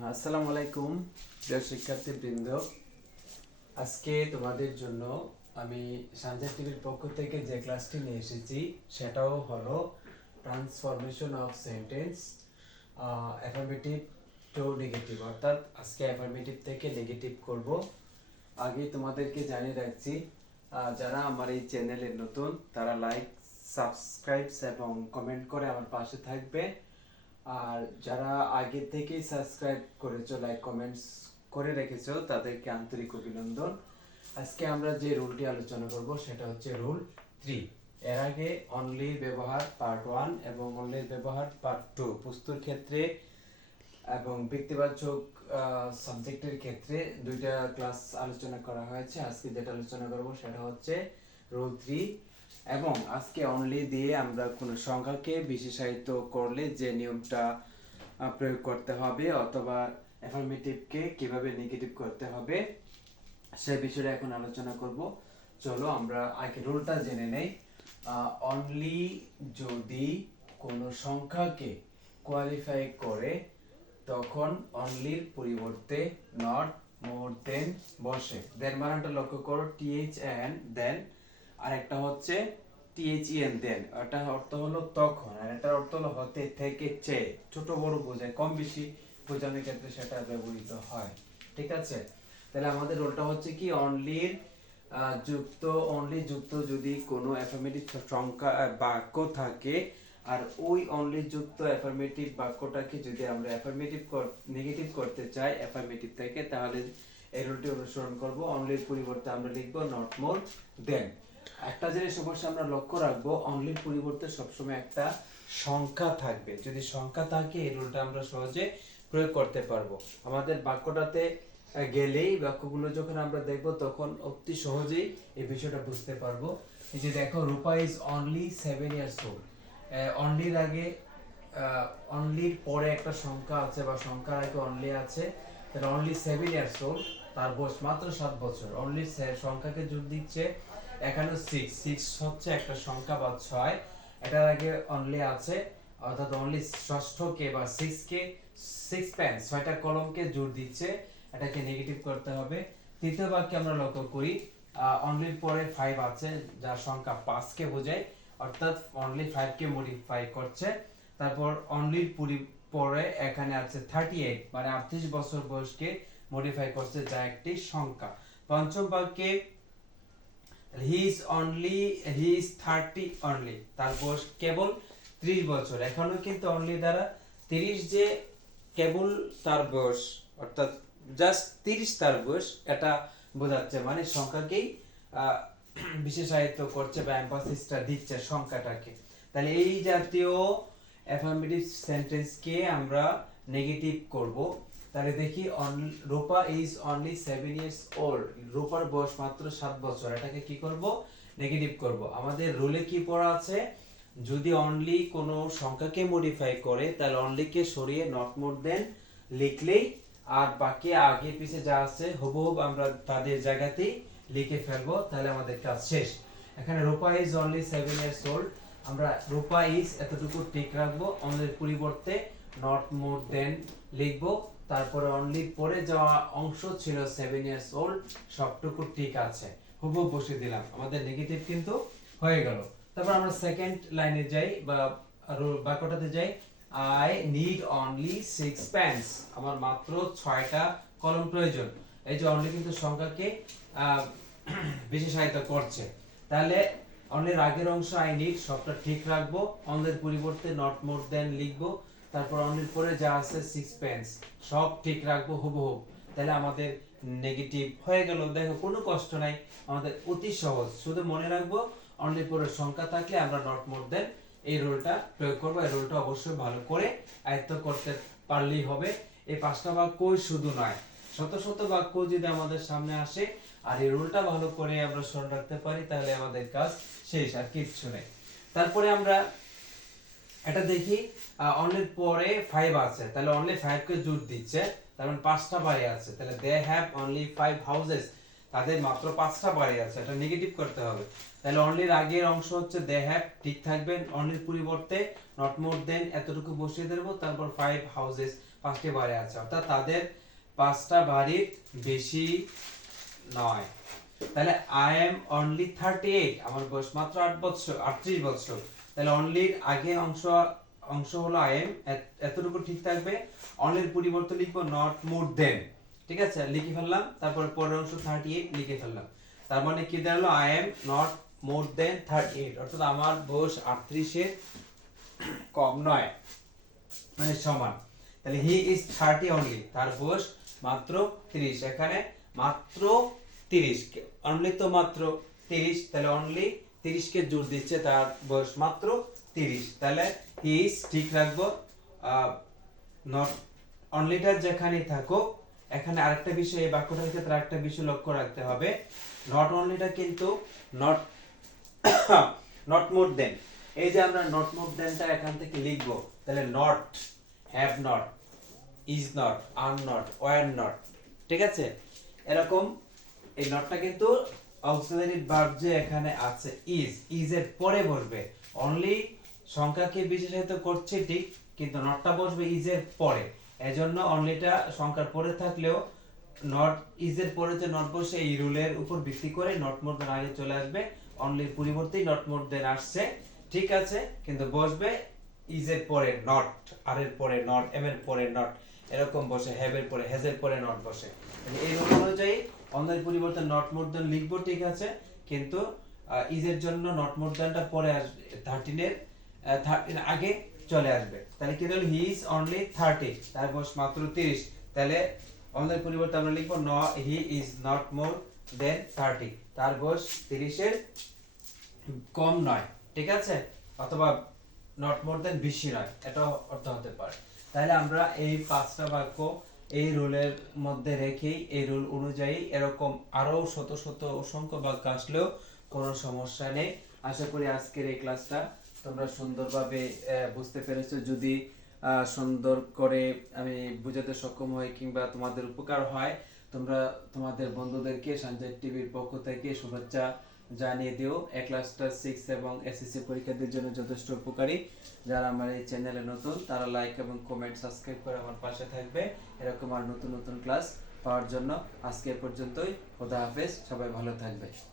আসসালামু আলাইকুম, প্রিয় শিক্ষার্থীবৃন্দ। আজকে তোমাদের জন্য আমি সানজার টিভির পক্ষ থেকে যে ক্লাসটি নিয়ে এসেছি, সেটাও হলো transformation of sentence affirmative to negative অর্থাৎ আজকে অ্যাফার্মেটিভ থেকে নেগেটিভ করব। আগে তোমাদেরকে জানিয়ে রাখছি যারা আমার এই চ্যানেলের নতুন, তারা লাইক সাবস্ক্রাইব এবং কমেন্ট করে আমার পাশে থাকবে। আর যারা আগে থেকেই সাবস্ক্রাইব করেছ লাইক কমেন্টস করে রেখেছো, তাদেরকে আন্তরিক অভিনন্দন। আজকে আমরা যে রুলটি আলোচনা করব, সেটা হচ্ছে রুল থ্রি এর আগে অনলি ব্যবহার পার্ট ওয়ান এবং অনলির ব্যবহার পার্ট টু পুস্তুর ক্ষেত্রে এবং ব্যক্তিবাচক সাবজেক্টের ক্ষেত্রে দুইটা ক্লাস আলোচনা করা হয়েছে। আজকে যেটা আলোচনা করব, সেটা হচ্ছে রুল থ্রি এবং আজকে অনলি দিয়ে আমরা কোনো সংখ্যাকে বিশেষায়িত করলে যে নিয়মটা প্রয়োগ করতে হবে অথবা অ্যাফার্মেটিভকে কীভাবে নেগেটিভ করতে হবে, সে বিষয়ে এখন আলোচনা করব। চলো আমরা আগে রুলটা জেনে নেই। অনলি যদি কোনো সংখ্যাকে কোয়ালিফাই করে, তখন অনলির পরিবর্তে নট মোর দেন বসে। দেন মানানটা লক্ষ্য করো টিএইচ এন দেন আর একটা হচ্ছে টিএইচ এন দেন এটা অর্থ হলো তখন, আর এটার অর্থ হলো হতে থেকে চেয়ে ছোট, বড় বোঝায়, কম বেশি বোঝানোর ক্ষেত্রে সেটা ব্যবহৃত হয়। ঠিক আছে? তাহলে আমাদের রোলটা হচ্ছে কি অনলির যুক্ত অনলি যুক্ত যদি কোনো অ্যাফার্মেটিভ সংখ্যা বাক্য থাকে, আর ওই অনলি যুক্ত অ্যাফার্মেটিভ বাক্যটাকে যদি আমরা অ্যাফার্মেটিভ নেগেটিভ করতে চাই অ্যাফার্মেটিভ থেকে, তাহলে এই রুলটি অনুসরণ করব। অনলির পরিবর্তে আমরা লিখব নট মোর দেন একটা জিনিস অবশ্যই আমরা লক্ষ্য রাখব অনলির পরিবর্তে সবসময় একটা সংখ্যা থাকবে। যদি সংখ্যা থাকে, এই রুলটা আমরা সহজে প্রয়োগ করতে পারব। আমাদের বাক্যটাতে গেলেই বাক্যগুলো যখন আমরা দেখব, তখন অতি সহজেই এই বিষয়টা বুঝতে পারব। যে দেখো, Rupa is only seven years old অনলির আগে অনলির পরে একটা সংখ্যা আছে বা সংখ্যার আগে অনলি আছে। তাহলে অনলি সেভেন ইয়ার্স ওল্ড তার বয়স মাত্র সাত বছর। অনলি সংখ্যাকে যোগ দিচ্ছে এখানে সিক্স সিক্স হচ্ছে একটা সংখ্যা বা ছয়। এটার আগে অনলি আছে, অর্থাৎ অনলি ষষ্ঠকে বা সিক্স কে সিক্স প্যান ছয়টা কলমকে জোর দিচ্ছে, এটাকে নেগেটিভ করতে হবে। তৃতীয় বাক্যে আমরা লক্ষ্য করি অনলির পরে ফাইভ আছে, যার সংখ্যা পাঁচকে বোঝায়, অর্থাৎ অনলি ফাইভকে মডিফাই করছে। তারপর অনলির পরে এখানে আছে থার্টি এইট মানে আটত্রিশ বছর বয়সকে মডিফাই করছে যা একটি সংখ্যা। পঞ্চম বাক্যে he is only he is thirty only তার বয়স কেবল ত্রিশ বছর। এখনও কিন্তু অনলি দ্বারা তিরিশ যে কেবল তার বয়স, অর্থাৎ জাস্ট তিরিশ তার বয়স, এটা বোঝাচ্ছে। মানে সংখ্যাকেই বিশেষায়িত করছে বা এমফাসিসটা দিচ্ছে সংখ্যাটাকে। তাহলে এই জাতীয় অ্যাফার্মেটিভ সেন্টেন্সকে আমরা নেগেটিভ করব। তাহলে দেখি Rupa is only seven years old রূপার বয়স মাত্র সাত বছর। এটাকে কি করব? নেগেটিভ করব। আমাদের রুলে কি পড়া আছে? যদি অনলি কোনো সংখ্যাকে মডিফাই করে, তাহলে অনলিকে সরিয়ে নট মোর দেন লিখলেই আর বাকি আগে পিছে যা আছে, হুবহুব আমরা তাদের জায়গাতেই লিখে ফেলব। তাহলে আমাদের কাজ শেষ। এখানে Rupa is only seven years old আমরা রূপা ইজ এতটুকু টিক রাখব। আমাদের পরিবর্তে নট মোর দেন লিখব। তারপরে অনলি পরে যাওয়া অংশ ছিল সেভেন ইয়ার্স ওল্ড সবটুকু ঠিক আছে। হুবহু বসে দিলাম। আমাদের নেগেটিভ কিন্তু হয়ে গেল। তারপর আমরা সেকেন্ড লাইনে যাই বা বাক্যটাতে যাই। I need only six pens আমার মাত্র ছয়টা কলম প্রয়োজন। এই যে অনলি কিন্তু সংখ্যাকে আহ, বিশেষায়িত করছে। তাহলে অনলির আগের অংশ আই নিড সবটা ঠিক রাখব। অনলির পরিবর্তে নট মোর দেন লিখব। তারপর অনলির পরে যা আছে সিক্স পেন্স সব ঠিক রাখব, হুবহু। তাহলে আমাদের নেগেটিভ হয়ে গেল। দেখো, কোনো কষ্ট নাই। আমাদের অতি সহজ। শুধু মনে রাখব, অনলি পরে সংখ্যা থাকলে আমরা নট মোর দেন এই রোলটা প্রয়োগ করব। এই রোলটা অবশ্যই ভালো করে আয়ত্ত করতে পারলেই হবে। এই পাঁচটা বাক্যই শুধু নয়, শত শত বাক্য যদি আমাদের সামনে আসে, আর এই রোলটা ভালো করে আমরা স্মরণ রাখতে পারি, তাহলে আমাদের কাজ শেষ, আর কিচ্ছু নেই। তারপরে আমরা এটা দেখি অনলি পরে ফাইভ আছে। তাহলে অনলি ফাইভ কে জোর দিচ্ছে। তার মানে পাঁচটা বাড়ি আছে। তাহলে they have only five houses তাদের মাত্র পাঁচটা বাড়ি আছে। এটা নেগেটিভ করতে হবে। তাহলে অনলির আগের অংশ হচ্ছে দে হ্যাভ ঠিক থাকবে। অনলির পরিবর্তে নট মোর দেন এতটুকু বসিয়ে দেবো। তারপর ফাইভ হাউজেস পাঁচটি বাড়ি আছে। অর্থাৎ তাদের পাঁচটা বাড়ির বেশি নয়। তাহলে I am only thirty eight আমার বয়স মাত্র আট বছর আটত্রিশ বছর তাহলে অনলির আগে অংশ অংশ হলো আই এম এতটুকু ঠিক থাকবে। অনলির পরিবর্তে লিখব নট মোর দেন ঠিক আছে? লিখে ফেললাম, তারপর পরের অংশ থার্টি এইট লিখে ফেললাম। তার মানে কি দাঁড়াল? I am not more than thirty eight অর্থাৎ আমার বয়স আটত্রিশের কম নয় মানে সমান। তাহলে হি ইজ থার্টি অনলি তার বয়স মাত্র তিরিশ। এখানে মাত্র তিরিশ অনলি তো মাত্র তিরিশ, তাহলে অনলি তিরিশকে জোর দিচ্ছে তার বয়স মাত্র তিরিশ। তাহলে ইজ ঠিক রাখব। নট অনলিটা যেখানে থাকুক, এখানে আরেকটা বিষয়, এই বাক্যটার ক্ষেত্রে আরেকটা বিষয় লক্ষ্য রাখতে হবে। নট অনলিটা কিন্তু নট নট মোর দেন এই যে আমরা নট মোর দেনটা এখান থেকে লিখব, তাহলে not have not is not are not were not ঠিক আছে? এরকম, এই নটটা কিন্তু অক্সিলারি ভার্ব যে এখানে আছে ইজ ইজ এর পরে বসবে। অনলি সংখ্যাকে বিশেষায়িত করছে ঠিক, কিন্তু নটটা বসবে ইজ এর পরে। এজন্য অনলিটা সংখ্যার পরে থাকলেও নট ইজ এর পরে যে নট বসে, এই রুলের উপর ভিত্তি করে নট মোর দেন আগে চলে আসবে। অনলির পরিবর্তেই নট মোর দেন আসছে, ঠিক আছে, কিন্তু বসবে ইজ এর পরে নট আর এর পরে নট এম এর পরে নট এরকম বসে হ্যাভ এর পরে হ্যাজ এর পরে নট বসে। এই রুল অনুযায়ী অনলাইন পরিবর্তে নট মোর দেন লিখব, ঠিক আছে? কিন্তু ইজ এর জন্য নট মোর দেনটা পরে আসবে থার্টিনের থার্টিন আগে চলে আসবে। তাহলে কি হলো হি ইজ অনলি থার্টি তার বয়স মাত্র তিরিশ। তাহলে অনলাইন পরিবর্তে আমরা লিখব ন he is not more than thirty তার বয়স তিরিশের কম নয়, ঠিক আছে? অথবা নট মোর দেন বেশি নয় এটা অর্থ হতে পারে। তাহলে আমরা এই পাঁচটা বাক্য এই রুলের মধ্যে রেখেই, এই রুল অনুযায়ী এরকম আরও শত শত অসংখ্য বাক্য আসলেও কোনো সমস্যা নেই। আশা করি আজকের এই ক্লাসটা তোমরা সুন্দরভাবে বুঝতে পেরেছ। যদি সুন্দর করে আমি বুঝাতে সক্ষম হই কিংবা তোমাদের উপকার হয়, তোমরা তোমাদের বন্ধুদেরকে, সঞ্জয় টিভির পক্ষ থেকে শুভেচ্ছা জানিয়ে দিও। এই ক্লাসটা সিক্স এবং এসএসসি পরীক্ষার্থীর জন্য যথেষ্ট উপকারী। যারা আমার এই চ্যানেলে নতুন, তারা লাইক এবং কমেন্ট সাবস্ক্রাইব করে আমার পাশে থাকবে। এরকম আর নতুন নতুন ক্লাস পাওয়ার জন্য। আজকে পর্যন্তই। খোদা হাফেজ। সবাই ভালো থাকবে।